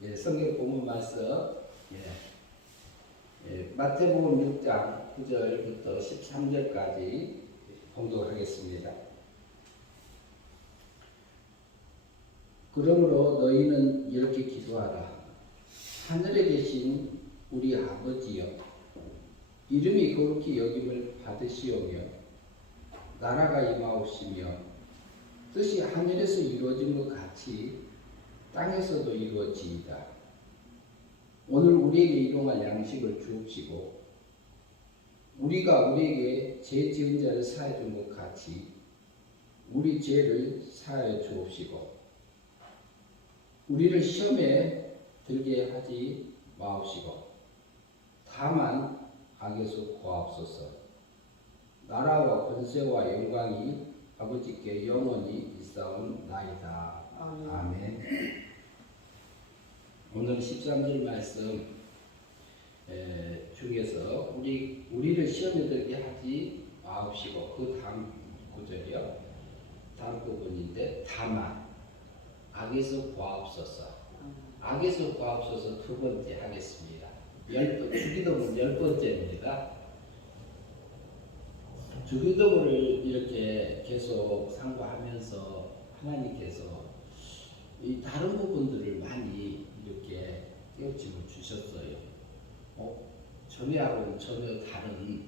성경 본문 말씀 마태복음 6장 9절부터 13절까지 봉독하겠습니다. 그러므로 너희는 이렇게 기도하라. 하늘에 계신 우리 아버지여, 이름이 거룩히 여김을 받으시오며 나라가 임하옵시며 뜻이 하늘에서 이루어진 것 같이 땅에서도 이루어지이다. 오늘 우리에게 일용할 양식을 주옵시고 우리가 우리에게 죄 지은 자를 사하여 준 것 같이 우리 죄를 사하여 주옵시고 우리를 시험에 들게 하지 마옵시고 다만 악에서 구하옵소서. 나라와 권세와 영광이 아버지께 영원히 있사옵나이다. 아멘. 오늘 13절 말씀 중에서 우리를 시험에 들게 하지 마옵시고 그 다음 구절이요. 다음 부분인데 다만 악에서 구하옵소서. 악에서 구하옵소서 두 번째 하겠습니다. 주기도문 10번째입니다. 주기도문을 이렇게 계속 상고하면서 하나님께서 이 다른 부분들을 많이 이렇게 깨우침을 주셨어요. 전에하고는 전혀 다른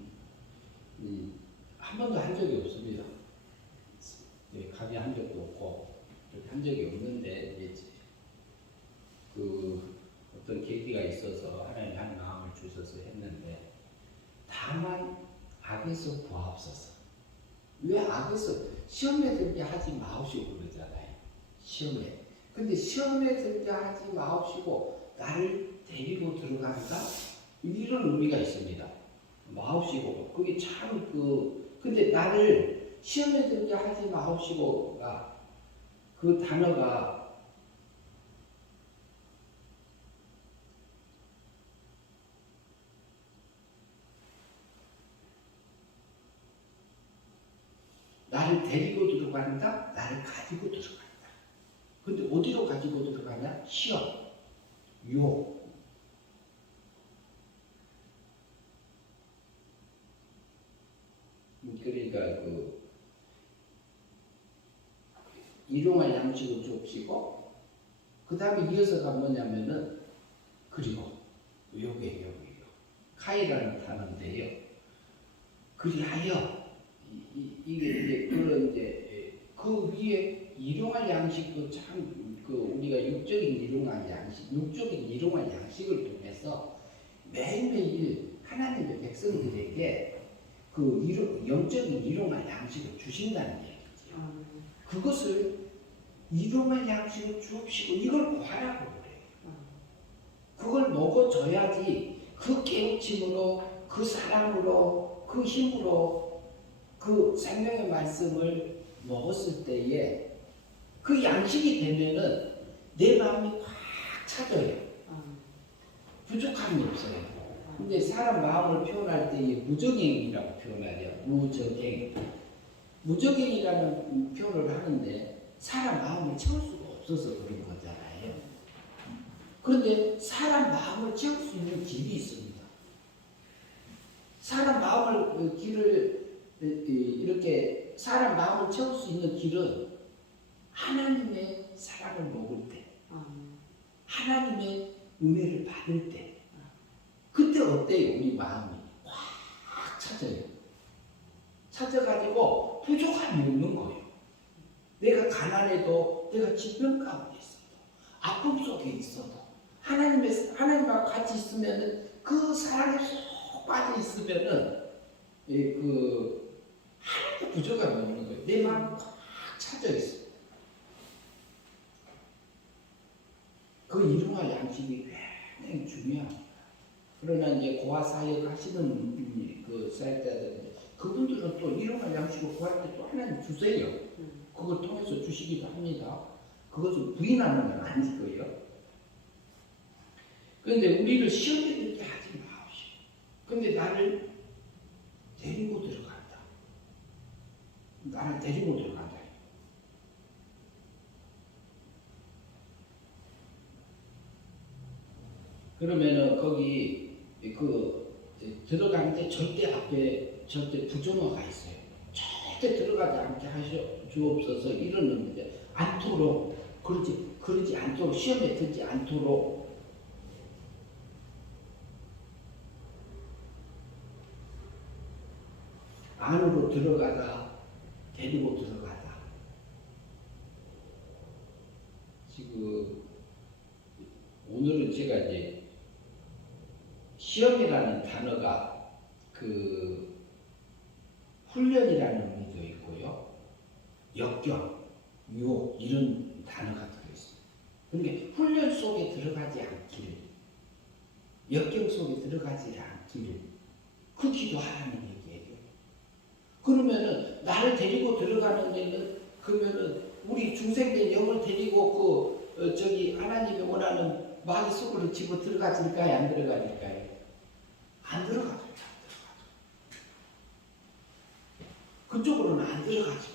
한 번도 한 적이 없습니다. 강의한 적도 없고 이렇게 한 적이 없는데 그 어떤 계기가 있어서 하나님 한 마음을 주셔서 했는데 다만 악에서 구하옵소서. 왜 악에서 시험에 들게 하지 마옵시고 그러잖아요. 시험에. 근데 시험에 들게 하지 마옵시고 나를 데리고 들어간다? 이런 의미가 있습니다. 마옵시고. 그게 참 근데 나를 시험에 들게 하지 마옵시고가 그 단어가 나를 데리고 들어간다? 나를 가지고 들어간다. 근데 어디로 가지고 들어가냐? 시험, 유혹. 그러니까 일용할 양식을 주옵시고 그 다음에 이어서가 뭐냐면은 그리고 요게 카이라는 단어인데요. 그리하여 이게 이제 그런 그 위에 일용할 양식도 참 우리가 육적인 일용할 양식을 통해서 매일매일 하나님의 백성들에게 영적인 일용할 양식을 주신다는 얘기죠. 그것을 일용할 양식을 주옵시고 이걸 구하라고 그래요. 그걸 먹어줘야지 그 깨우침으로 그 사랑으로 그 힘으로 그 생명의 말씀을 먹었을 때에 그 양식이 되면은 내 마음이 꽉 차져요. 부족함이 없어요. 근데 사람 마음을 표현할 때에 무적행이라고 표현하죠. 무적행이라는 표현을 하는데 사람 마음을 채울 수가 없어서 그런 거잖아요. 그런데 사람 마음을 채울 수 있는 길이 있습니다. 사람 마음을 이렇게 사람 마음을 채울 수 있는 길은 하나님의 사랑을 먹을 때, 하나님의 은혜를 받을 때, 그때 어때요? 우리 마음이 확 차져요. 차져가지고 부족함이 없는 거예요. 내가 가난해도, 내가 질병 가운데 있어도, 아픔 속에 있어도, 하나님과 같이 있으면은 그 사랑에 쏙 빠져 있으면은 하나도 부족함이 없는 거예요. 내 마음이 확 차져 있어요. 그 일용할 양식이 굉장히 중요합니다. 그러나 이제 고아 사역 하시는 그 사역자들, 그분들은 또 일용할 양식을 구할 때 또 하나님 주세요. 그걸 통해서 주시기도 합니다. 그것을 부인하는 건 아닐 거예요. 그런데 우리를 시험에 들게 하지 마옵시고. 근데 나를 데리고 들어간다. 나를 데리고 들어간다. 그러면은 거기 그 들어가는데 절대 앞에 절대 부정어가 있어요. 절대 들어가지 않게 주옵소서 이러는데 않도록 그러지 않도록 시험에 들지 않도록 안으로 들어가다 데리고 들어가다. 지금 오늘은 제가 이제 시험이라는 단어가 그 훈련이라는 의미도 있고요, 역경, 유혹 이런 단어가 들어있어요. 그러니까 훈련 속에 들어가지 않기를, 역경 속에 들어가지 않기를 그 기도하라는 얘기예요. 그러면은 나를 데리고 들어가는 데는 그러면은 우리 중생된 영을 데리고 저기 하나님이 원하는 마귀 속으로 집어 들어가질까요? 안 들어가질까요? 안 들어가죠. 그쪽으로는 안 들어가죠.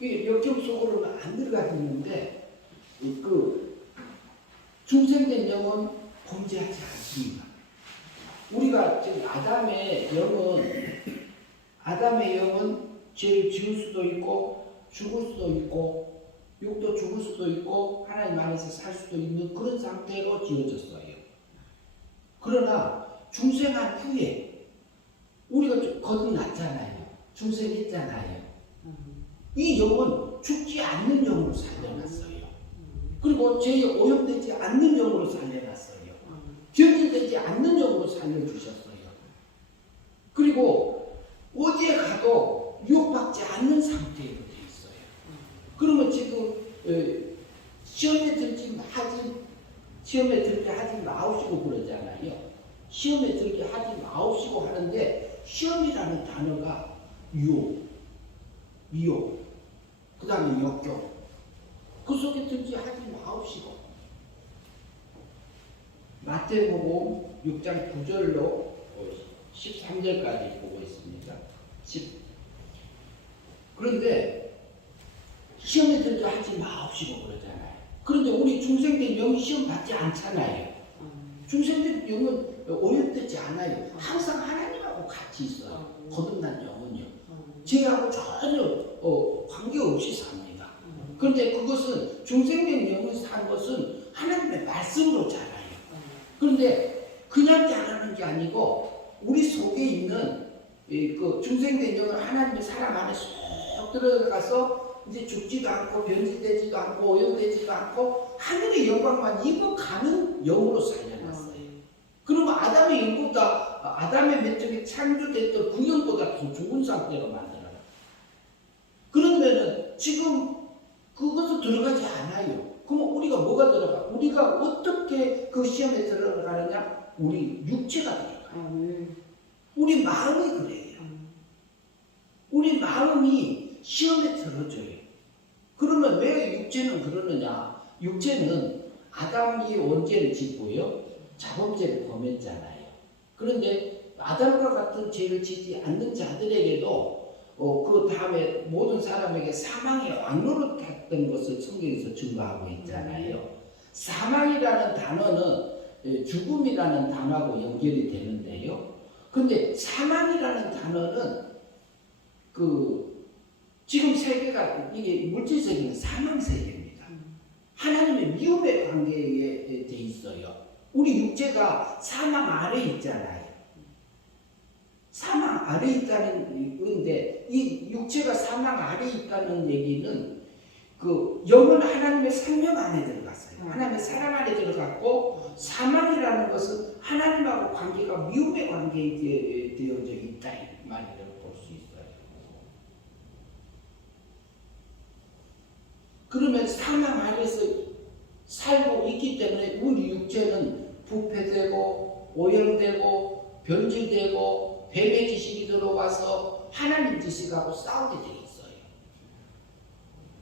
역경 속으로는 안 들어가지는데 그 중생된 영은 범죄하지 않습니다. 우리가 지금 아담의 영은 죄를 지을 수도 있고 죽을 수도 있고 육도 죽을 수도 있고 하나님 안에서 살 수도 있는 그런 상태로 지어졌어요. 그러나 중생한 후에 우리가 거듭났잖아요. 중생했잖아요. 이 영은 죽지 않는 영으로 살려놨어요. 그리고 죄에 오염되지 않는 영으로 살려놨어요. 변질되지 않는 영으로 살려주셨어요. 그리고 어디에 가도 유혹받지 않는 상태로 돼 있어요. 그러면 지금 시험에 들게 하지 마옵시고 그러잖아요. 시험에 들게 하지 마옵시고 하는데 시험이라는 단어가 유혹, 미혹, 그 다음에 역경, 그 속에 들게 하지 마옵시고. 마태복음 6장 9절로 13절까지 보고 있습니다. 그런데 시험에 들게 하지 마옵시고 그러잖아요. 그런데 우리 중생된 영이 시험 받지 않잖아요. 중생된 영은 오염되지 않아요. 항상 하나님하고 같이 있어요. 거듭난 영은요. 죄하고 전혀 관계없이 삽니다. 그런데 그것은 중생된 영이 산 것은 하나님의 말씀으로 자라요. 그런데 그냥 자라는 게 아니고 우리 속에 있는 그 중생된 영은 하나님의 사랑 안에 쏙 들어가서 이제 죽지도 않고 변질되지도 않고 오염되지도 않고 하늘의 영광만 입어가는 영으로 살려놨어요. 그러면 아담의 영보다 아담의 맨 창조됐던 그 영보다 더 좋은 상태로 만들어요. 그러면은 지금 그것도 들어가지 않아요. 그러면 우리가 뭐가 들어가? 우리가 어떻게 그 시험에 들어가느냐? 우리 육체가 들어가요. 우리 마음이 그래요. 우리 마음이 시험에 들어져요. 그러면 왜 육체는 그러느냐? 육체는 아담이 원죄를 짓고요, 자범죄를 범했잖아요. 그런데 아담과 같은 죄를 짓지 않는 자들에게도 그 다음에 모든 사람에게 사망의 왕노릇 했던 것을 성경에서 증거하고 있잖아요. 사망이라는 단어는 죽음이라는 단어하고 연결이 되는데요. 근데 사망이라는 단어는 지금 세계가 이게 물질 세계는 사망 세계입니다. 하나님의 미움의 관계에 돼 있어요. 우리 육체가 사망 아래 있잖아요. 사망 아래 있다는 건데 이 육체가 사망 아래 있다는 얘기는 그 영은 하나님의 생명 안에 들어갔어요. 하나님의 사랑 안에 들어갔고 사망이라는 것은 하나님하고 관계가 미움의 관계에 되어져 있다 이 말이라고 볼 수 있어요. 그러면 사망 아래서 살고 있기 때문에 우리 육체는 부패되고 오염되고 변질되고 뱀의 지식이 들어와서 하나님 지식하고 싸우게 돼 있어요.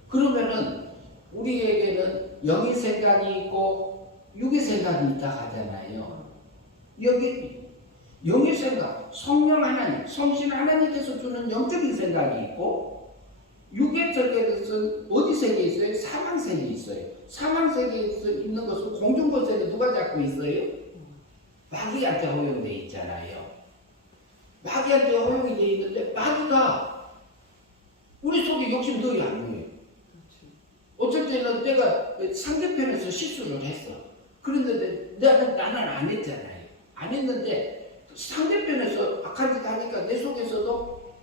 그러면은 우리에게는 영의 생각이 있고 육의 생각이 있다 하잖아요. 여기 영의 생각, 성령 하나님, 성신 하나님께서 주는 영적인 생각이 있고 육의 세계에서는 어디 세계에 있어요? 사망 세계에 있어요. 사망세계에서 있는 것을 공중권세계 누가 잡고 있어요? 마귀한테 허용돼 있잖아요. 마귀한테 허용이 돼 있는데 마귀가 우리 속에 욕심 넣어야 안 넣어요. 어쩔 때는 내가 상대편에서 실수를 했어. 그런데 나는 안 했잖아요. 안 했는데 상대편에서 악한 짓 하니까 내 속에서도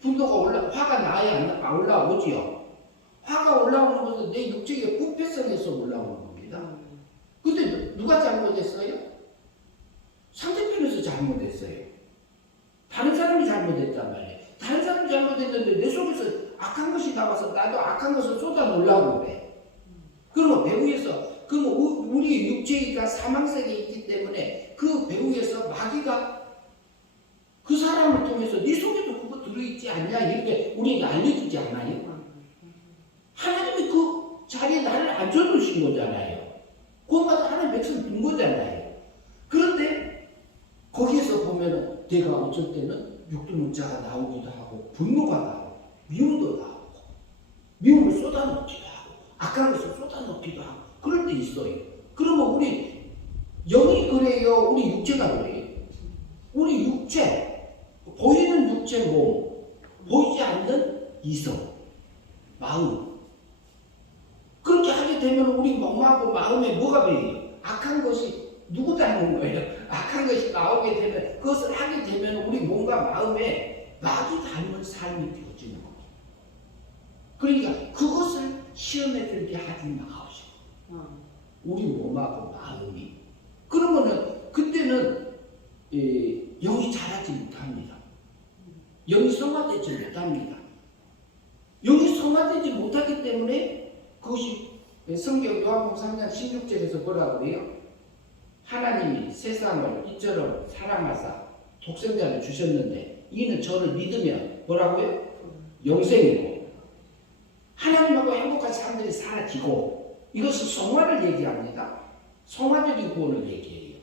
분노가 화가 나야 안 올라오지요. 화가 올라오는 것은 내 육체의 부패성에서 올라오는 겁니다. 근데 누가 잘못했어요? 상대편에서 잘못했어요. 다른 사람이 잘못했단 말이에요. 다른 사람이 잘못했는데 내 속에서 악한 것이 나와서 나도 악한 것을 쏟아 놓으려고 그래. 그러면 배후에서 우리 육체가 사망세계에 있기 때문에 그 배후에서 마귀가 그 사람을 통해서 네 속에도 그거 들어있지 않냐 이렇게 우리에게 알려주지 않아요? 하나님이 그 자리에 나를 앉혀놓으신 거잖아요. 그것마다 하나님 백성 둔 거잖아요. 그런데 거기에서 보면은 내가 어쩔 때는 육두문자가 나오기도 하고 분노가 나오고 미움도 나오고 미움을 쏟아놓기도 하고 악한 것을 쏟아놓기도 하고 그럴 때 있어요. 그러면 우리 영이 그래요? 우리 육체가 그래요? 우리 육체, 보이는 육체 몸, 보이지 않는 이성, 마음. 그렇게 하게 되면 우리 몸하고 마음에 뭐가 배요? 악한 것이 누구 닮은 거예요? 악한 것이 나오게 되면 그것을 하게 되면 우리 몸과 마음에 마귀 닮은 삶이 되어지는 겁니다. 그러니까 그것을 시험에 들게 하지 마시고 우리 몸하고 마음이 그러면은 그때는 영이 자라지 못합니다. 영이 성화되지 못합니다. 영이 성화되지 못하기 때문에 그것이 성경 요한복음 3장 16절에서 뭐라 그래요? 하나님이 세상을 이처럼 사랑하사 독생자를 주셨는데 이는 저를 믿으면 뭐라고요? 영생이고 하나님하고 행복한 사람들이 사라지고 이것은 성화를 얘기합니다. 성화적인 구원을 얘기해요.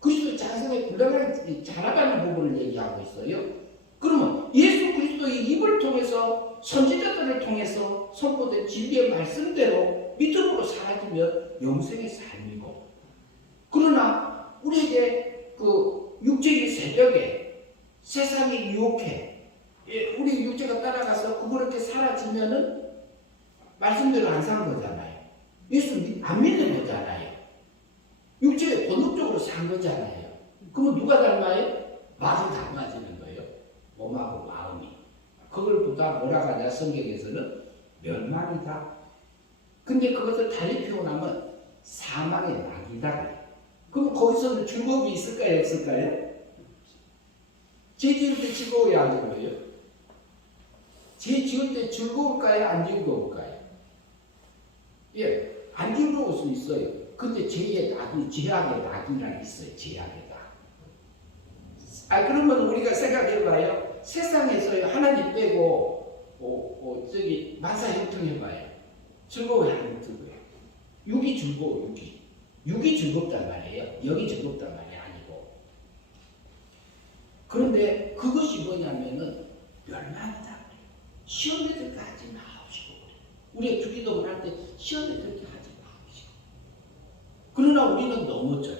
그리스도의 장성에 굴러가는 자라가는 부분을 얘기하고 있어요. 그러면 예수 그리스도의 입을 통해서 선지자들을 통해서 선포된 진리의 말씀대로 믿음으로 살아지면 영생의 삶이고 그러나 우리에게 그 육체의 세력에 세상이 유혹해 우리 육체가 따라가서 그렇게 사라지면은 말씀대로 안 산 거잖아요. 예수 안 믿는 거잖아요. 육체에 본능적으로 산 거잖아요. 그러면 누가 닮아요? 마귀 닮아지는 거예요. 몸하고 마음이. 그걸 보다 뭐라 하냐 성경에서는 멸망이다. 근데 그것을 달리 표현하면 사망의 낙이다. 그럼 거기서는 즐거움이 있을까요? 없을까요? 죄 지을 때 즐거워야 안 즐거워요? 죄 지을 때 즐거울까요? 안 즐거울까요? 예, 안 즐거울 수 있어요. 근데 죄의 낙이, 죄악의 낙이란 있어요. 죄악의 낙. 그러면 우리가 생각해봐요. 세상에서 하나님 빼고, 저기, 만사 형통해봐요. 즐거워요? 안 즐거워요? 육이 즐거워, 육이. 육이 즐겁단 말이에요. 영이 즐겁단 말이 아니고. 그런데 그것이 뭐냐면은 멸망이다. 시험에 들게 하지 마시고. 우리가 주기도문 할 때 시험에 들게 하지 마시고. 그러나 우리는 넘어져요.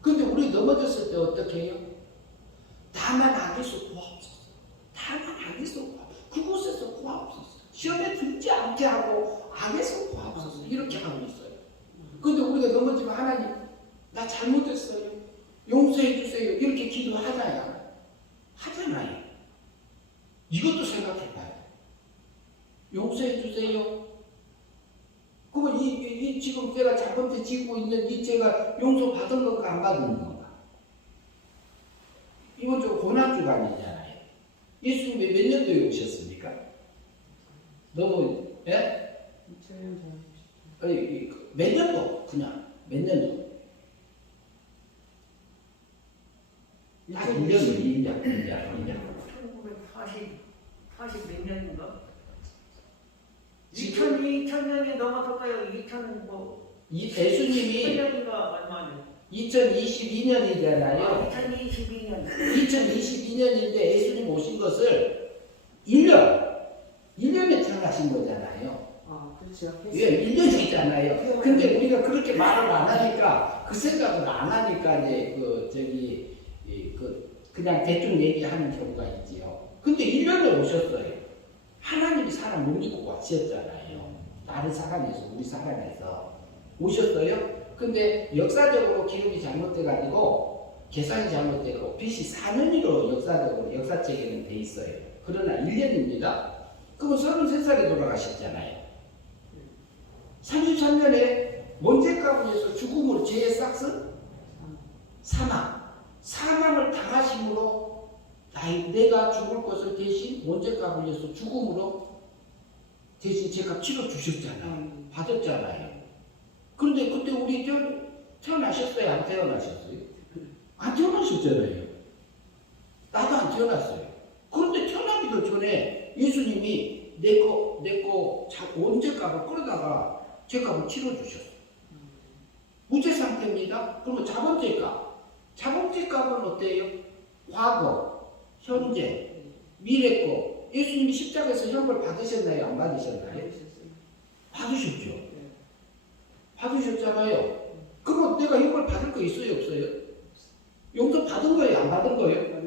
근데 우리 넘어졌을 때 어떻게 해요? 다만 악에서 구하옵소서. 다만 악에서 구하옵소서. 그곳에서 구하옵소서. 시험에 들지 않게 하고 악에서 구하옵소서. 이렇게 하고 있어요. 근데 우리가 넘어지면 하나님 나 잘못했어요. 용서해 주세요. 이렇게 기도하잖아요. 하잖아요. 이것도 생각해봐요. 용서해 주세요. 그러면 이 지금 제가 잘못해 지고 있는 이 죄가 용서받은 건가 안 받은 건가? 이번 주 고난주간이잖아요. 예수님이 몇 년도에 오셨습니까? 너무 예? 2000년 전. 아니 몇 년도 그냥 몇 년도? 딱 1년. 1940 몇 년인가? 2000년이 넘어설까요? 2000 뭐 예수님이 8년인가 얼마 안 2022년이잖아요. 2022년. 2022년인데 예수님 오신 것을 1년에 태어나신 거잖아요. 그죠. 그렇죠. 예, 1년이잖아요. 근데 우리가 그렇게 말을 안 하니까 그 생각을 안 하니까 이제 그냥 대충 얘기하는 경우가 있지요. 근데 1년에 오셨어요. 하나님이 사람 못 믿고 왔었잖아요. 다른 사람에서 우리 사람에서 오셨어요. 근데 역사적으로 기록이 잘못돼가지고 계산이 잘못되고 BC 4년으로 역사적으로 역사책에는 돼 있어요. 그러나 1년입니다. 그럼 33살에 돌아가셨잖아요. 33년에 먼제가문에서 죽음으로 죄의 싹스 사망을 당하심으로 내가 죽을 것을 대신 먼제가문에서 죽음으로 대신 제값 치러 주셨잖아요. 받았잖아요. 그런데 그때 우리 태어나셨어요? 안 태어나셨어요? 안 태어나셨잖아요. 나도 안 태어났어요. 그런데 태어나기도 전에 예수님이 내 거 언제값을 끌어다가 제값을 치러주셨어요. 무죄 상태입니다. 그러면 자본죄값은 어때요? 과거, 현재, 미래 거. 예수님이 십자가에서 형벌 받으셨나요? 안 받으셨나요? 받으셨죠. 받으셨잖아요. 그럼 내가 형벌 받을 거 있어요? 없어요? 용서 받은 거예요? 안 받은 거예요?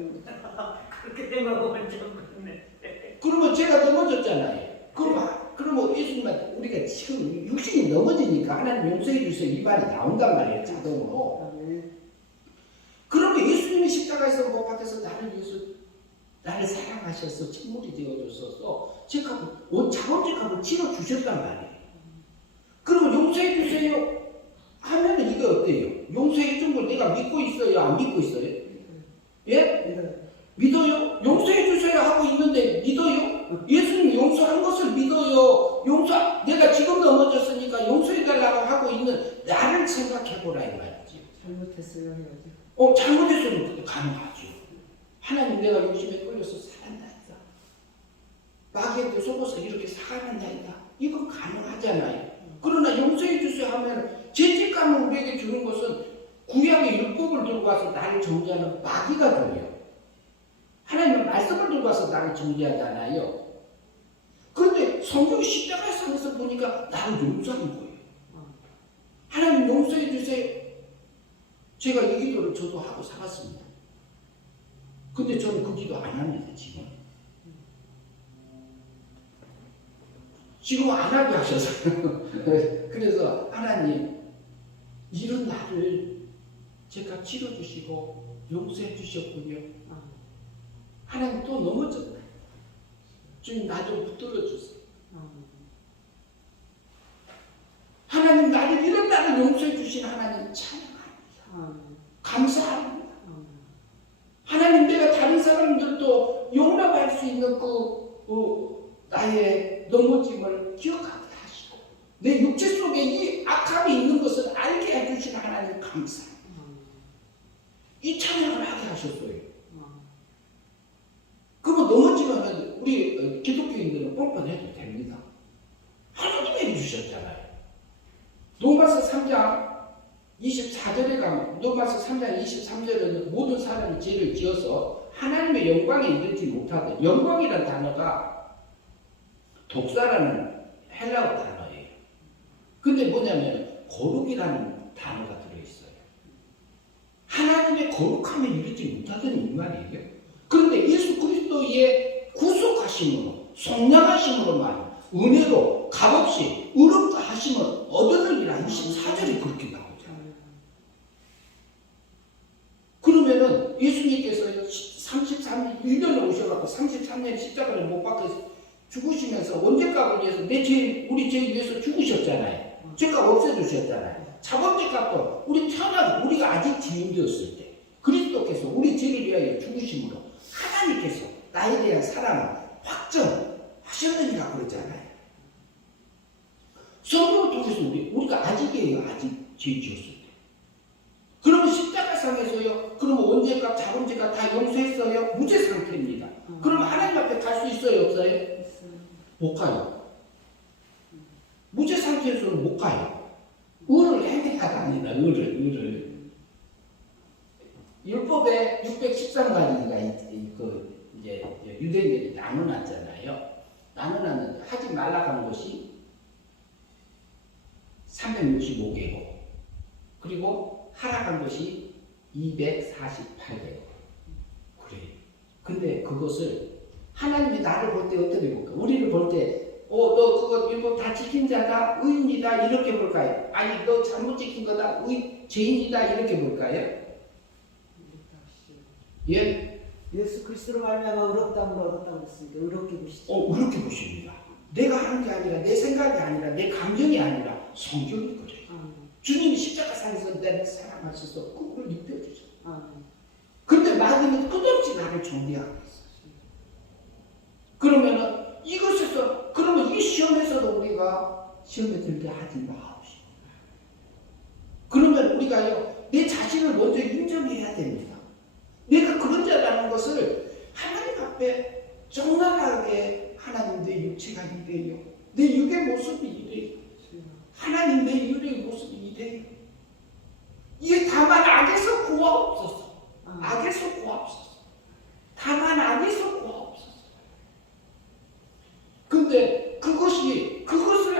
그렇게 생각하면 좀 그렇네. 그러면 제가 넘어졌잖아요. 그러면 예수님한테 우리가 지금 육신이 넘어지니까 하나님 용서해 주세요 이 말이 나온단 말이에요. 자동으로. 그러면 예수님이 십자가에서 못 박혀서 나를 위해서 나를 사랑하셔서 친물이 되어줬어서 자본죄값을 치러주셨단 말이에요. 그러면 용서해 주세요 하면은 이게 어때요? 용서해 준 걸 내가 믿고 있어요? 안 믿고 있어요? 예? 믿어요? 용서해 주세요 하고 있는데 믿어요? 예수님 용서한 것을 믿어요. 내가 지금 넘어졌으니까 용서해 달라고 하고 있는 나를 생각해 보라 이 말이지. 잘못했어요 해야지. 잘못했으면 가능하죠. 하나님 내가 욕심에 끌려서 살았나이다. 마귀한테 속아서 이렇게 살았나이다. 이건 가능하잖아요. 그러나 용서해 주세요 하면 죄책감을 우리에게 주는 것은 구약의 율법을 들고 와서 나를 정죄하는 마귀가 줘요. 하나님은 말씀을 들고 와서 나를 정죄하잖아요. 그런데 성경 십자가상에서 보니까 나를 용서하는 거예요. 하나님 용서해 주세요. 제가 이 기도를 저도 하고 살았습니다. 근데 저는 그 기도 안 합니다, 지금. 지금 안 하게 하셔서. 그래서 하나님, 이런 나를 제가 치러주시고 용서해 주셨군요. 하나님 또 넘어졌다. 주님 나 좀 붙들어 주세요. 하나님 이런 나를 용서해 주신 하나님 찬양합니다. 감사합니다. 하나님 내가 다른 사람들도 용납할 수 있는 나의 넘어짐을 기억하게 하시고 내 육체 속에 이 악함이 있는 것을 알게 해주신 하나님 감사합니다. 이 찬양을 하게 하셨어요. 그거 넘어지면 우리 기독교인들은 뻔뻔해도 됩니다. 하나님이 해주셨잖아요. 로마서 3장 24절에 가면 로마서 3장 23절에는 모든 사람이 죄를 지어서 하나님의 영광에 이르지 못하되 영광이라는 단어가 독사라는 헬라어 단어예요. 근데 뭐냐면 거룩이라는 단어가 들어있어요. 하나님의 거룩함에 이르지 못하더니 이 말이에요. 그런데 예수 그리스도의 구속하심으로 속량하심으로만 은혜로 값없이 의롭다 하심을 얻으느니라 24절이 그렇게 나오잖아요. 그러면은 예수님께서 33년 1년에 오셔갖고 33년 십자가를 못 박혀 죽으시면서 언제값을 위해서 우리 죄 위해서 죽으셨잖아요. 죄값 없애주셨잖아요. 자본죄값도 우리가 아직 죄인되었을 때 그리스도께서 우리 죄를 위하여 죽으심으로 하나님께서 나에 대한 사랑을 확정하셨느니라 그러잖아요. 성경을 통해서 우리가 아직이에요. 아직 죄 지었을 때. 그러면 십자가상에서요. 그러면 원죄값, 자본죄값 다 용서했어요. 무죄 상태입니다. 그러면 하나님 앞에 갈 수 있어요? 없어요? 못 가요. 무죄 상태에서는 못 가요. 의를 행해야 합니다. 의를. 율법에 613가지가 이제 유대인들이 나눠놨잖아요. 나눠놨는데 하지 말라고 한 것이 365개국. 그리고 하락한 것이 248개국. 그래. 근데 그것을 하나님이 나를 볼 때 어떻게 볼까? 우리를 볼 때, 너 그거 일본 다 지킨 자다, 의인이다, 이렇게 볼까요? 아니, 너 잘못 지킨 거다, 죄인이다, 이렇게 볼까요? 예? 예수 그리스도로 말미암아 의롭다함을 얻었다고 했으니까 의롭게 보시죠. 그렇게 보십니다. 내가 하는 게 아니라, 내 생각이 아니라, 내 감정이 아니라, 성경이 그래요. 주님이 십자가상에서 나를 사랑하셔서 그걸 입혀주셨어요. 근데 마귀는 끝없이 나를 정죄하고 있어요. 그러면은 이것에서, 그러면 이 시험에서도 우리가 시험에 들게 하지 마옵시고. 그러면 우리가요, 내 자신을 먼저 인정해야 됩니다. 내가 그런 자라는 것을 하나님 앞에 적나라하게 하나님 내 육체가 이래요. 내 육의 모습이 이래요. 하나님 내 육의 모습이 이래요. 이게 다만 악에서 구하옵소서. 악에서 구하옵소서. 다만 악에서 구하옵소서. 근데 그것을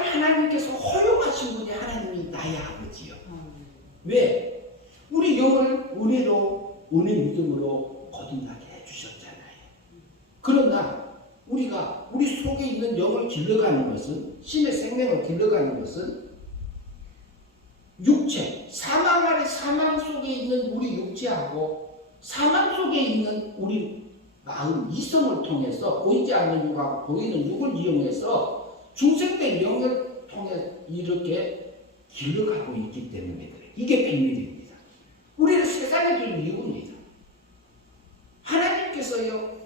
하나님께서 허용하신 분이 하나님이 나의 아버지요. 왜? 우리 영을 은혜로, 은혜 믿음으로 거듭나게 해주셨잖아요. 그러나 우리가 우리 속에 있는 영을 길러가는 것은, 신의 생명을 길러가는 것은 육체, 사망 아래 사망 속에 있는 우리 육체하고 사망 속에 있는 우리 마음, 이성을 통해서 보이지 않는 육하고 보이는 육을 이용해서 중생된 영을 통해 이렇게 길러가고 있기 때문에 그래요. 이게 비밀입니다. 우리를 세상에 둘 이유입니다. 하나님께서요,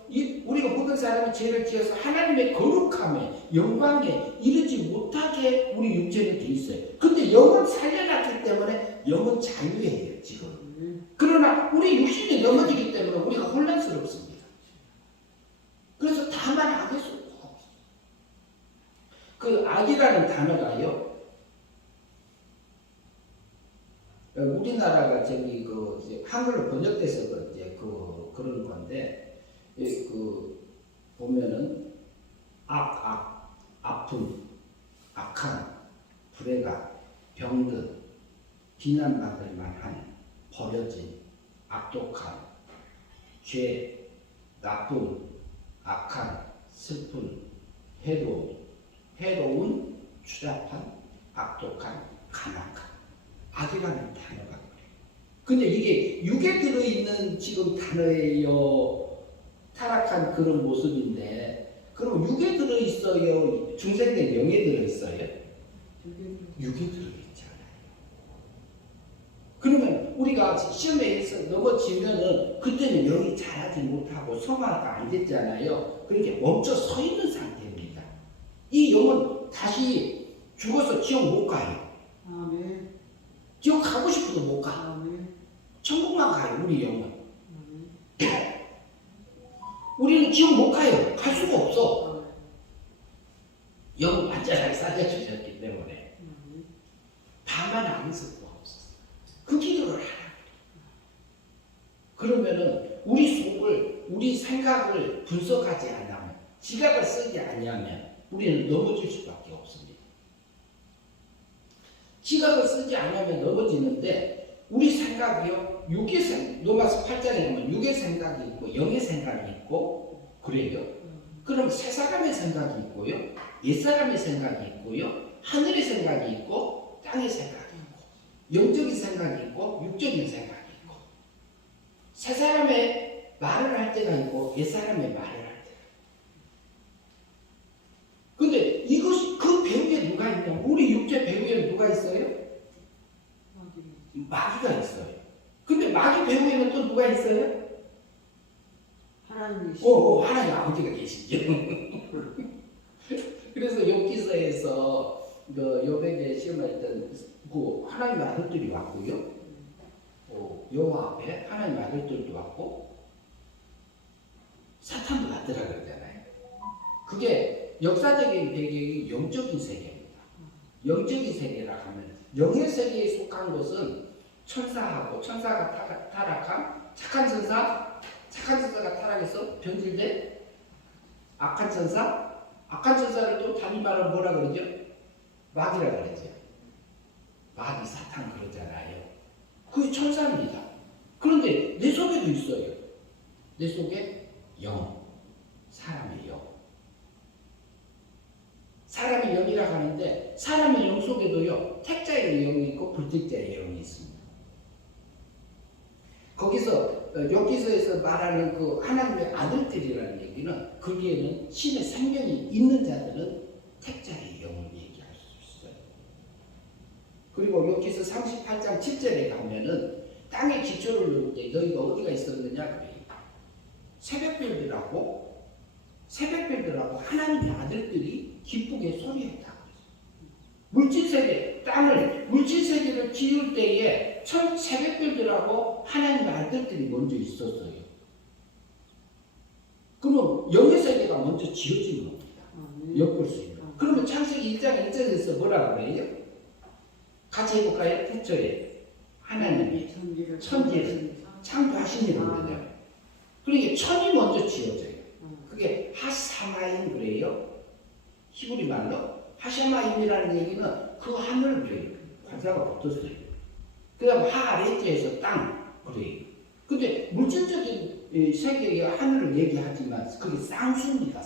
우리가 모든 사람이 죄를 지어서 하나님의 거룩함에, 영광에 이르지 못하게 우리 육체를 돼 있어요. 근데 영은 살려놨기 때문에 영은 자유예요, 지금. 그러나 우리 육신이 넘어지기 때문에 우리가 혼란스럽습니다. 그래서 다만 악에서 구하옵소서. 그 악이라는 단어가요, 우리나라가 저기 이제 한글로 번역돼서 이제 그런 건데, 보면은 아픔, 악한, 불행한, 병든, 비난받을 만한, 버려진, 악독한, 죄, 나쁜, 악한, 슬픈, 해로운, 추잡한, 악독한, 간악한. 악이라는 단어가 그래요. 근데 이게 육에 들어있는 지금 단어예요. 타락한 그런 모습인데, 그럼 육에 들어있어요? 중생된 영에 들어있어요? 육에 들어있잖아요. 그러면 우리가 시험에서 넘어지면은 그때는 영이 자라지 못하고 성화가 안 됐잖아요. 그렇게 멈춰 서 있는 상태입니다. 이 영은 다시 죽어서 지옥 못 가요. 아멘. 지옥 가고 싶어도 못 가. 아멘. 천국만 가요, 우리 영은. 우리는 지옥 못 가요. 갈 수가 없어. 영은 완전하게 살려주셨기 때문에. 다만 악에서 구하옵소서. 그 기도를 하라. 그러면은 우리 속을, 우리 생각을 분석하지 않으면, 지각을 쓰지 않으면 우리는 넘어질 수밖에 없습니다. 지각을 쓰지 않으면 넘어지는데, 우리 생각이요, 육의 생각, 로마서 8장에 보면 육의 생각이 있고 영의 생각이 있고 그래요. 그럼 새 사람의 생각이 있고요, 옛 사람의 생각이 있고요, 하늘의 생각이 있고 땅의 생각이 있고, 영적인 생각이 있고 육적인 생각이 있고, 새 사람의 말을 할 때가 있고 옛 사람의 말을 할 때가 있고. 근데 이것이, 그 배후에 누가 있냐? 우리 육체 배후에 누가 있어요? 마귀가 있어요. 근데 마귀 배후에는 또 누가 있어요? 하나님 계시죠. 하나님 아버지가 계시죠. 그래서 욥기서에서 욥에게 시험했던 하나님의 아들들이 왔고요. 여호와 앞에 하나님의 아들들도 왔고 사탄도 왔더라 그러잖아요. 그게 역사적인 배경이 영적인 세계입니다. 영적인 세계라 하면, 영의 세계에 속한 것은 천사하고, 천사가 타락한 착한 천사가 타락해서 변질된 악한 천사, 악한 천사를 또 다른 말로 뭐라 그러죠? 마귀라 그러죠. 마귀 사탄 그러잖아요. 그게 천사입니다. 그런데 내 속에도 있어요. 내 속에 영, 사람의 영. 사람의 영이라고 하는데 사람의 영 속에도요 택자의 영이 있고 불택자의 영이 있습니다. 거기서 욥기서에서 말하는 그 하나님의 아들들이라는 얘기는 거기에는 신의 생명이 있는 자들은 택자의 영을 얘기할 수 있어요. 그리고 욥기서 38장 7절에 가면은 땅의 기초를 놓을 때 너희가 어디가 있었느냐 그래요. 새벽별들하고 하나님의 아들들이 기쁘게 소리했다. 물질세계, 땅을, 물질세계를 지을 때에 새벽별들하고 하나님의 아들들이 먼저 있었어요. 그러면 영의 세계가 먼저 지어진 겁니다. 엿볼 수 있는. 그러면 창세기 1장 1절에서 뭐라고 그래요? 같이 해볼까요? 태초에 하나님이 천지를 창조하시니라고 그러잖아요. 그러니까 천이 먼저 지어져요. 그게 하샤마임 그래요. 히브리 말로 하샤마임이라는 얘기는 그 하늘을 그래요. 관사가 붙었어요. 그 다음 하아레트에서 땅 그래요. 근데 물질적인 세계의 하늘을 얘기하지만 그게 쌍수입니다.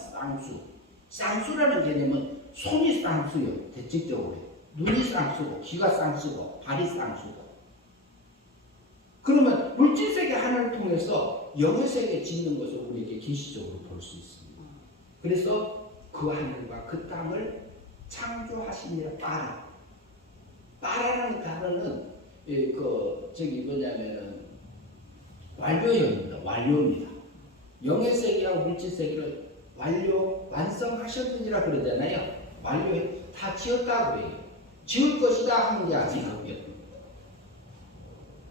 쌍수라는 개념은 손이 쌍수요. 대칭적으로 눈이 쌍수고 귀가 쌍수고 발이 쌍수고. 그러면 물질세계 하늘을 통해서 영의 세계 짓는 것을 우리에게 계시적으로 볼 수 있습니다. 그래서 그 하늘과 그 땅을 창조하시니라. 빠라는 단어는 완료입니다. 영의 세계와 물질 세계를 완성하셨느니라 그러잖아요. 다 지었다고 해요. 지을 것이다 하는 게 아니고요.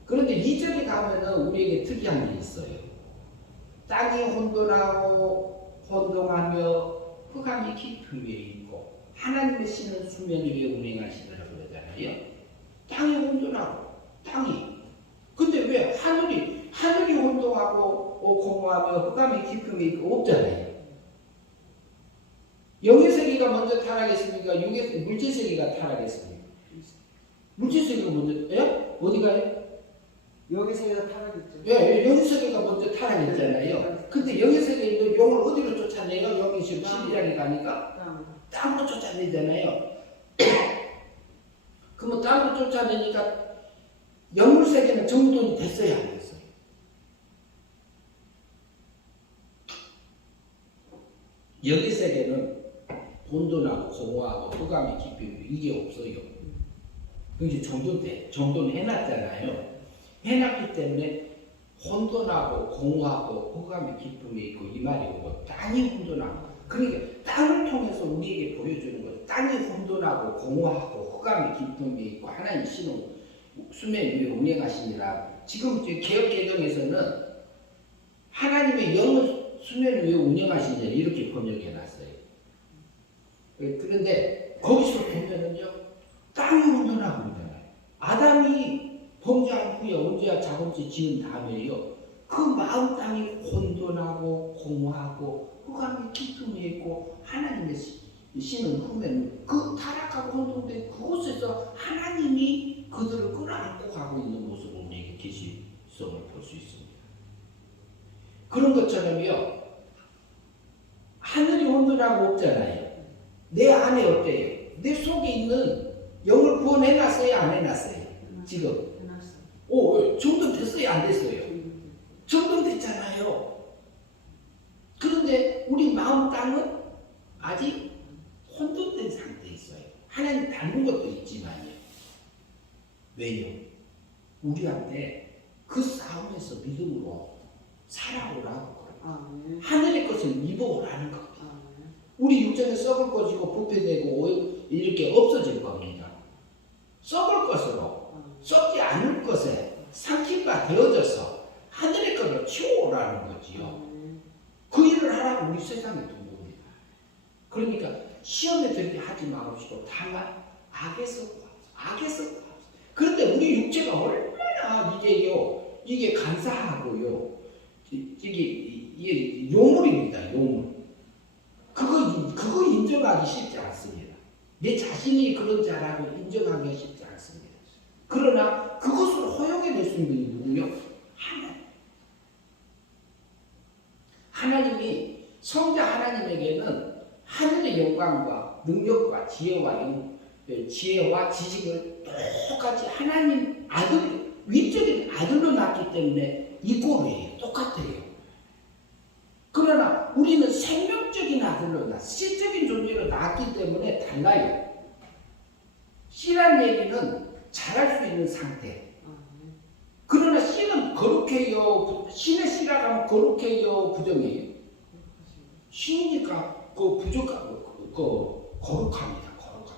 그런데 2절에 가면은 우리에게 특이한 게 있어요. 땅이 혼돈하며 흑암이 깊은 위에 있고 하나님의 신은 수면 위에 운행하시더라 그러잖아요. 땅이 혼돈하고 근데 왜 하늘이 혼돈하고 공허하며 흑암이 깊은 위에 있고 없잖아요. 영의 세계가 먼저 타락했습니까? 물질 세계가 타락했습니까? 물질 세계가 먼저 어디가요? 영의 세계가 타락했죠. 예, 영의 세계가 먼저 타락했잖아요. 근데 영의 세계에 있는 영을 어디로 쫓아내요? 영이 지금 12장에 가니까 땅으로 쫓아내잖아요. 그러면 땅으로 쫓아내니까 영물 세계는 정돈이 됐어야 안 됐어요? 영의 세계는 혼돈하고 공허하고 흑암이 깊이 이게 없어요. 그게 정돈해놨잖아요. 해놨기 때문에 혼돈하고 공허하고 흑암의 깊음이 있고 이 말이 오고 땅이 혼돈하고 그러니까 땅을 통해서 우리에게 보여주는 것 땅이 혼돈하고 공허하고 흑암의 깊음이 있고 하나님 신은 수면 위에 운행하시니라. 지금 개혁개정에서는 하나님의 영을 수면 위에 운영하시니라 이렇게 번역해놨어요. 그런데 거기서 보면은요 땅이 혼돈하고 있잖아요. 아담이 범죄한 후에 언제야 자본죄 지은 다음에요. 그 마음 땅이 혼돈하고 공허하고 흑암이 깊음이 있고 하나님의 신은 후면 그 타락하고 혼돈된 그곳에서 하나님이 그들을 끌어안고 가고 있는 모습을 우리에게 계시성을 볼 수 있습니다. 그런 것처럼요 하늘이 혼돈하고 없잖아요. 내 안에 어때요? 내 속에 있는 영을 구원해놨어요? 안 해놨어요? 지금 정돈됐어요? 안 됐어요? 정돈됐잖아요. 그런데 우리 마음 땅은 아직 혼돈된 상태에 있어요. 하나님 닮은 것도 있지만요. 왜요? 우리한테 그 싸움에서 믿음으로 살아오라고 하늘의 것을 입어오라는 겁니다. 우리 육정에 썩을 것이고 부패되고 이렇게 없어질 겁니다. 썩을 것으로 썩지 않을 것에 삼킨바 되어져서 하늘의 것을 치워오라는 거지요. 그 일을 하라고 우리 세상에 둔 겁니다. 그러니까 시험에 들게 하지 마시고 다만 악에서 구하소서. 그런데 우리 육체가 얼마나 이게 간사하고요. 이게 요물입니다. 요물. 그거 인정하기 쉽지 않습니다. 내 자신이 그런 자라고 인정하기 쉽지 않습니다. 그러나 그것을 허용해낼 수 있는 분이 누구요? 하나님이 성자 하나님에게는 하늘의 영광과 능력과 지혜와 지식을 똑같이 하나님 아들, 위적인 아들로 낳기 때문에 이꼴이에요. 똑같아요. 그러나 우리는 생명적인 아들로 씨적인 존재로 낳았기 때문에 달라요. 씨란 얘기는 자랄 수 있는 상태. 그러나 씨는 거룩해요. 신의 씨라고 하면 거룩해요. 부정이에요. 신이니까 거룩합니다.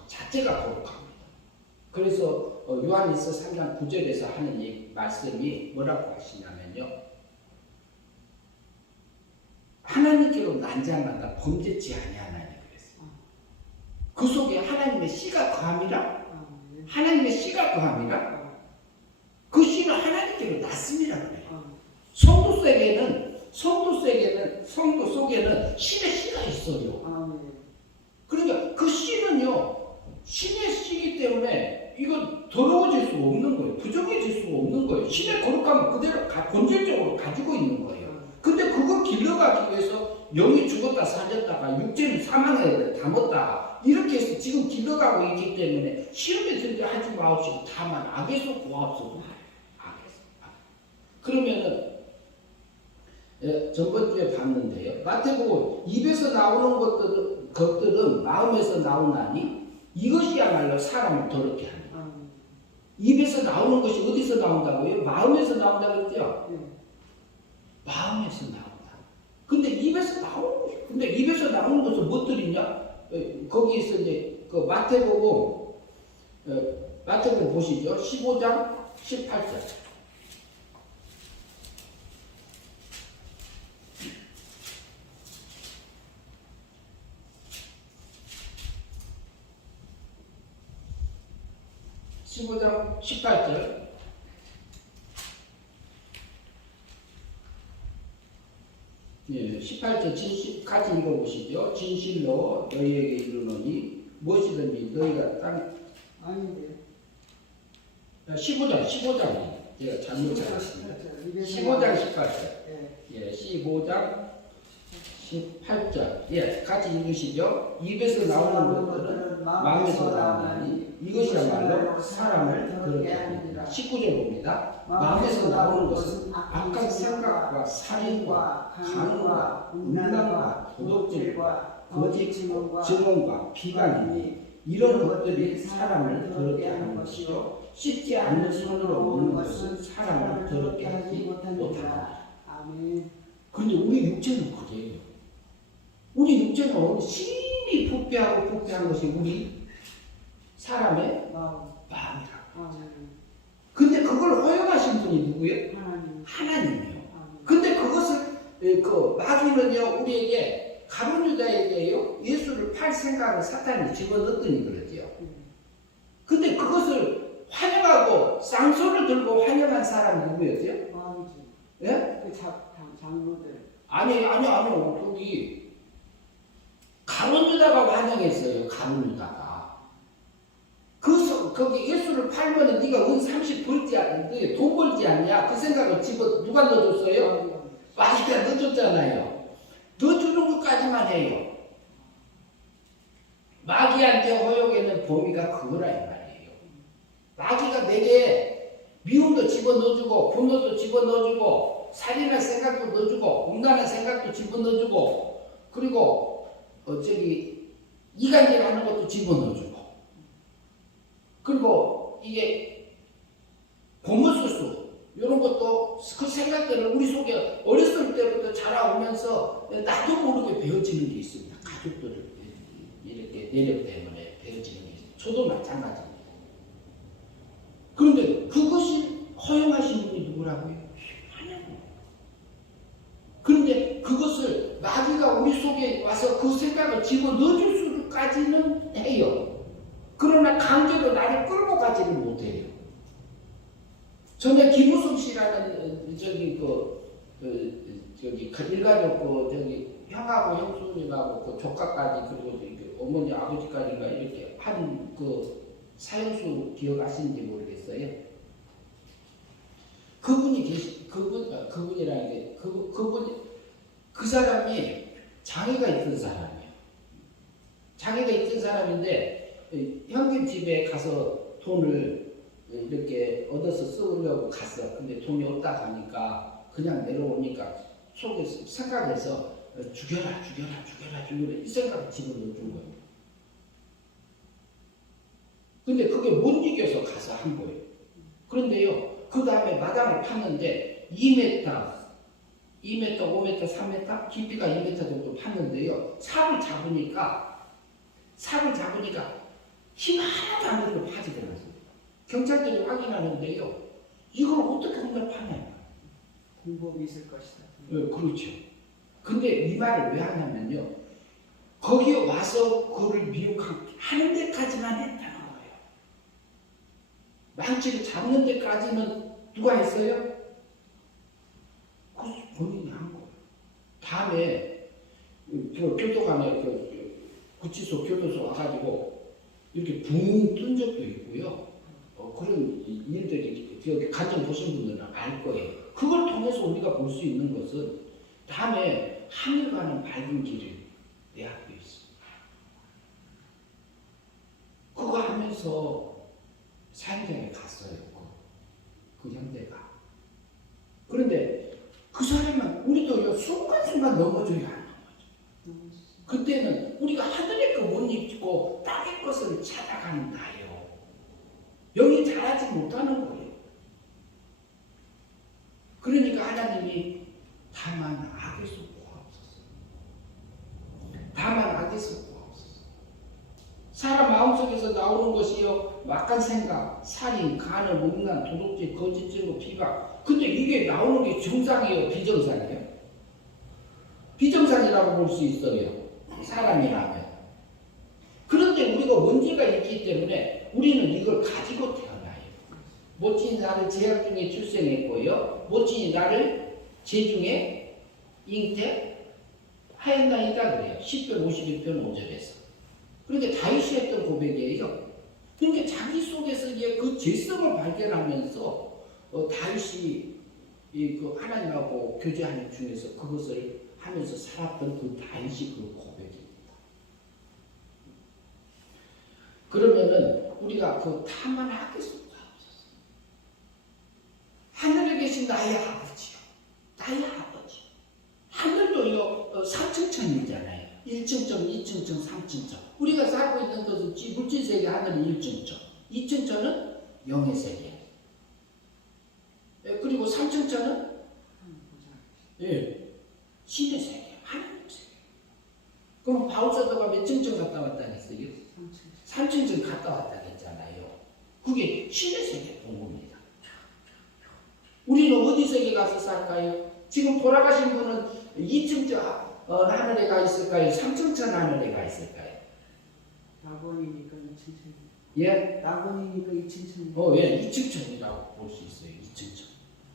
자체가 거룩합니다. 그래서 요한일서 3장 9절에서 하는 말씀이 뭐라고 하시냐면요. 하나님께로 난 자마다 범죄치 아니하나니 그랬어요. 그 속에 하나님의 씨가 거함이라. 하나님의 씨가 거함이라. 그 씨는 하나님께로 났습니다 그래요. 성도 속에는 신의 씨가 있어요. 그러니까 그 씨는요, 신의 씨이기 때문에 이건 더러워질 수가 없는 거예요. 부정해질 수가 없는 거예요. 신의 거룩함은 그대로 본질적으로 가지고 있는 거예요. 근데 그거 길러가기 위해서 영이 죽었다 살렸다가 육체는 사망에 담았다 이렇게 해서 지금 길러가고 있기 때문에 시험에 들게 하지 마옵시고 다만 악에서 구하옵소서. 그러면은 전번주에 봤는데요. 마태복음 입에서 나오는 것들은 마음에서 나오나니 이것이야말로 사람을 더럽게 합니다. 입에서 나오는 것이 어디서 나온다고요? 마음에서 나온다고 그랬죠? 마음에서 나온다. 근데 입에서 나오는 것은 무엇들이냐? 거기에서 이제 그 마태복음 보시죠. 15장 18절. (15장 18절) 예, 18절 같이 읽어보시죠. 진실로 너희에게 이르노니 무엇이든지 너희가 땅 아닌데 15장 제가 잘못 찾았습니다. 15장 18절 예, 15장 18절 예, 같이 읽으시죠. 입에서 나오는 것들은 마음에서 나오나니 이것이야말로 사람을 더럽게 합니다. 19절 봅니다. 마음에서 나오는 것은 악한 생각과 살인과 간음과 음란과 도둑질과 거짓 증언과 비방이니 이런 것들이 사람을 더럽게 하는 것이요 씻지 않는 손으로 먹는 것은 사람을 더럽게 하지 못한다. 그런데 우리 육체는 그래요. 우리 육체는 심히 부패한 것이 우리 사람의 마음이라고. 근데 그걸 허용하신 분이 누구예요? 하나님이요. 근데 그것을 마귀는요 우리에게 가룟 유다에게요 예수를 팔 생각을 사탄이 집어넣더니 그러지요. 근데 그것을 환영하고 쌍소를 들고 환영한 사람이 누구였죠? 예? 그 장로들. 아니요. 가룟 유다가 환영했어요. 가룟 유다가. 거기 예수를 팔면은 네가 은 30 벌지 않는데 돈 벌지 않냐? 그 생각을 누가 넣어줬어요? 마귀가 넣어줬잖아요. 넣어주는 것까지만 해요. 마귀한테 허용에는 범위가 그거라 이 말이에요. 마귀가 내게 미움도 집어넣어주고 분노도 집어넣어주고 살인할 생각도 넣어주고 음란할 생각도 집어넣어주고 그리고 이간질하는 것도 집어넣어주고 그리고 이게 고무술수 이런 것도 그 생각들을 우리 속에 어렸을 때부터 자라오면서 나도 모르게 배워지는 게 있습니다. 가족들을 이렇게 내력 때문에 배워지는 게 있습니다. 저도 마찬가지입니다. 그런데 그것이 허용하신 분이 누구라고요? 하나님. 그런데 그것을 마귀가 우리 속에 와서 그 생각을 집어넣어줄 수까지는 해요. 그러나 강제로 나를 끌고 가지는 못해요. 전에 김우성 씨라는 일가족 형하고 형수님하고 조카까지 그리고 어머니 아버지까지가 이렇게 한 사형수 기억하시는지 모르겠어요. 그 사람이 장애가 있던 사람이에요. 장애가 있던 사람인데 형님 집에 가서 돈을 이렇게 얻어서 쓰려고 갔어. 근데 돈이 없다 가니까 그냥 내려오니까 속에 생각해서 죽여라 이 생각을 집어넣어준 거예요. 근데 그게 못 이겨서 가서 한 거예요. 그런데요, 그 다음에 마당을 팠는데 2m, 5m, 3m, 깊이가 2m 정도 팠는데요, 삽을 잡으니까 힘 하나도 안 들고 파지더라고요. 경찰들이 확인하는데요, 이걸 어떻게 홈을 파냐? 공법이 있을 것이다. 그렇죠. 근데 이 말을 왜 하냐면요, 거기에 와서 그를 미혹하는 데까지만 했다는 거예요. 망치를 잡는 데까지는 누가 했어요? 그 본인이 한 거예요. 다음에 교도관에 구치소 교도소 와가지고 이렇게 붕 뜬 적도 있고요. 그런 일들이 여기 가정 보신 분들은 알 거예요. 그걸 통해서 우리가 볼 수 있는 것은 다음에 하늘 가는 밝은 길이 내 앞에 있습니다. 그거 하면서 사형장에 갔어요. 그 형제가. 그런데 그 사람은 우리도 순간순간 넘어져야 하는 거죠. 그때는 우리가 하늘의 것 못 입고 땅의 것을 찾아가는 나예요. 영이 자라지 못하는 거예요. 그러니까 하나님이 다만 악에서 구하옵소서. 다만 악에서 구하옵소서. 사람 마음속에서 나오는 것이요, 막간 생각, 살인, 간음, 음란, 도둑질, 거짓 증거, 비방. 근데 이게 나오는 게 정상이에요, 비정상이에요? 비정상이라고 볼 수 있어요, 사람이라면. 그런데 우리가 문제가 있기 때문에 우리는 이걸 가지고 태어나요. 모친이 나를 제약 중에 출생했고요, 모친이 나를 제중에 잉태하였나이다 그래요. 10편 51편 5절에서. 그러니까 다윗이 했던 고백이에요. 그러니까 자기 속에서 그 죄성을 발견하면서 다윗이 그 하나님하고 교제하는 중에서 그것을 하면서 살았던 그 다윗이 그 고백입니다. 그러면은 우리가 그 탐안하게 수가 없었어. 하늘에 계신 나의 아버지요, 나의 아버지. 하늘도요 3층천이잖아요. 1층천, 2층천, 3층천. 우리가 살고 있는 것은 물질 세계 하늘이 1층천, 2층천은 영의 세계. 그리고 3층천은 신의 세계, 하나님 세계. 그럼 바울사도가 몇 층천 갔다 왔다 했어요? 3층천 갔다 왔다 했잖아요. 그게 신의 세계 본겁니다. 우리는 어디 세계 가서 살까요? 지금 돌아가신 분은 2층천 하늘에 가 있을까요? 3층천 하늘에 가 있을까요? 낙원이니까 2층천. 예? 낙원이니까 2층천. 예, 2층천이라고 볼 수 있어요. 2층천.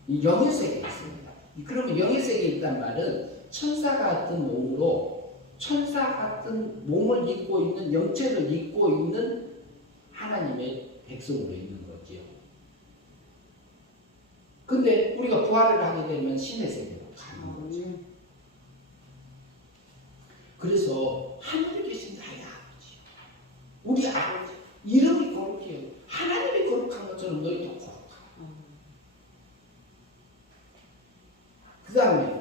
이 영의 세계에 있습니다. 그러면 영의 세계에 있단 말은 천사 같은 몸으로, 천사 같은 몸을 입고 있는, 영체를 입고 있는 하나님의 백성으로 있는 거지요. 근데 우리가 부활을 하게 되면 신의 세계로 가는 거죠. 그래서 하늘에 계신 나의 아버지, 우리 아버지, 이름이 거룩해요. 하나님이 거룩한 것처럼 너희도 거룩하고. 그 다음에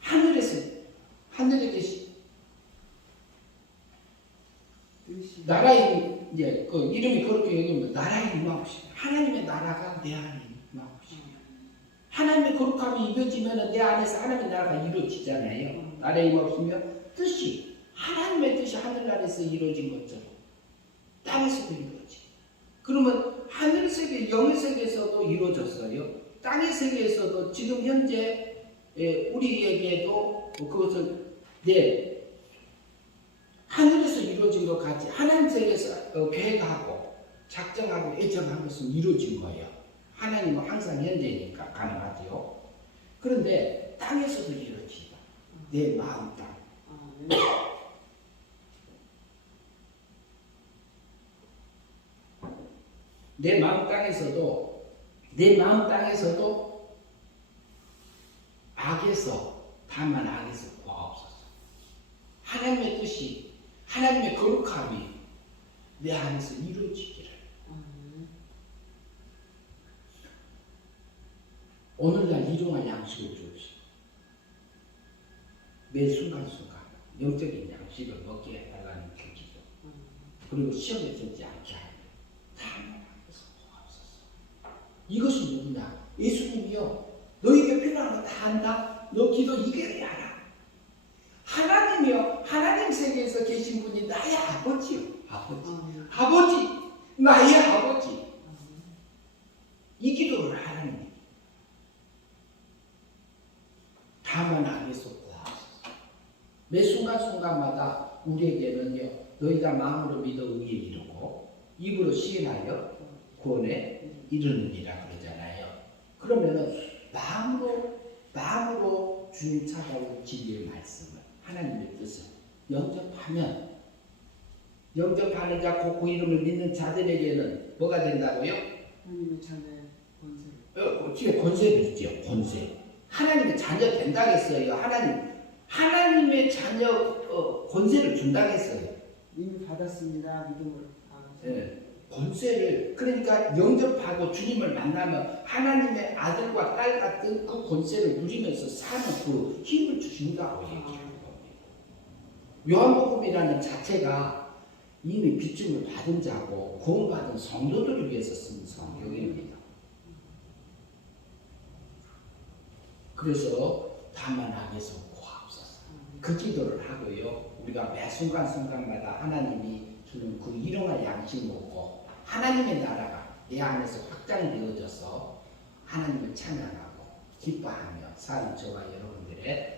하늘에 계신 나라의 그 이름이 그렇게 여기면 나라의 임하옵시며, 하나님의 나라가 내 안에 임하옵시며. 하나님의 거룩함이 이루어지면 내 안에서 하나님의 나라가 이루어지잖아요. 나라의 임하옵시며, 뜻이 하나님의 뜻이 하늘나라에서 이루어진 것처럼 땅에서도 이루어지. 그러면 하늘 세계, 영의 세계에서도 이루어졌어요. 땅의 세계에서도 지금 현재 우리에게도 그것을 하늘에서 이루어진 것 같이 하나님 세계에서 계획하고 작정하고 예정한 것은 이루어진 거예요. 하나님은 항상 현재니까 가능하지요. 그런데 땅에서도 이루어지다. 내 마음 땅. 내 마음 땅에서도 악에서 다만 악에서 구하옵소서. 하나님의 뜻이, 하나님의 거룩함이 내 안에서 이루어지기를. 오늘날 일용할 양식을 주옵시고 매 순간순간 영적인 양식을 먹게 해달라는 기도, 그리고 시험에 들지 않게 하며 다만 악에서 구하옵소서. 이것이 누구냐? 예수님이요. 너에게 필요한 거 다 한다. 너 기도 이게 알아. 하나님이요. 하나님 세계에서 계신 분이 나의 아버지요. 아버지. 나의 아버지. 이 기도를 하나님이 다만 악에서 구하옵소서. 매 순간순간마다 우리에게는요. 너희가 마음으로 믿어 의에 이르고 입으로 시인하여 구원에 이르느니라 그러잖아요. 그러면은 마음으로 주님 찾아올 진리의 말씀을, 하나님의 뜻을 영접하는 자, 그 이름을 믿는 자들에게는 뭐가 된다고요? 하나님의 자녀의 권세를. 뒤에 권세를 주죠. 권세. 하나님의 자녀 된다고 했어요. 하나님의 자녀 권세를 준다고 했어요. 이미 받았습니다. 믿음으로. 네. 권세를, 그러니까 영접하고 주님을 만나면 하나님의 아들과 딸 같은 그 권세를 누리면서 사는 그 힘을 주신다고 얘기하는 겁니다. 요한복음이라는 자체가 이미 빚짐을 받은 자고 구원받은 성도들을 위해서 쓴 성경입니다. 그래서 다만 악에서 구하옵소서. 그 기도를 하고요. 우리가 매 순간순간마다 하나님이 주는 그 일용할 양식 먹고 하나님의 나라가 내 안에서 확장되어져서 하나님을 찬양하고 기뻐하며 사는 저와 여러분들의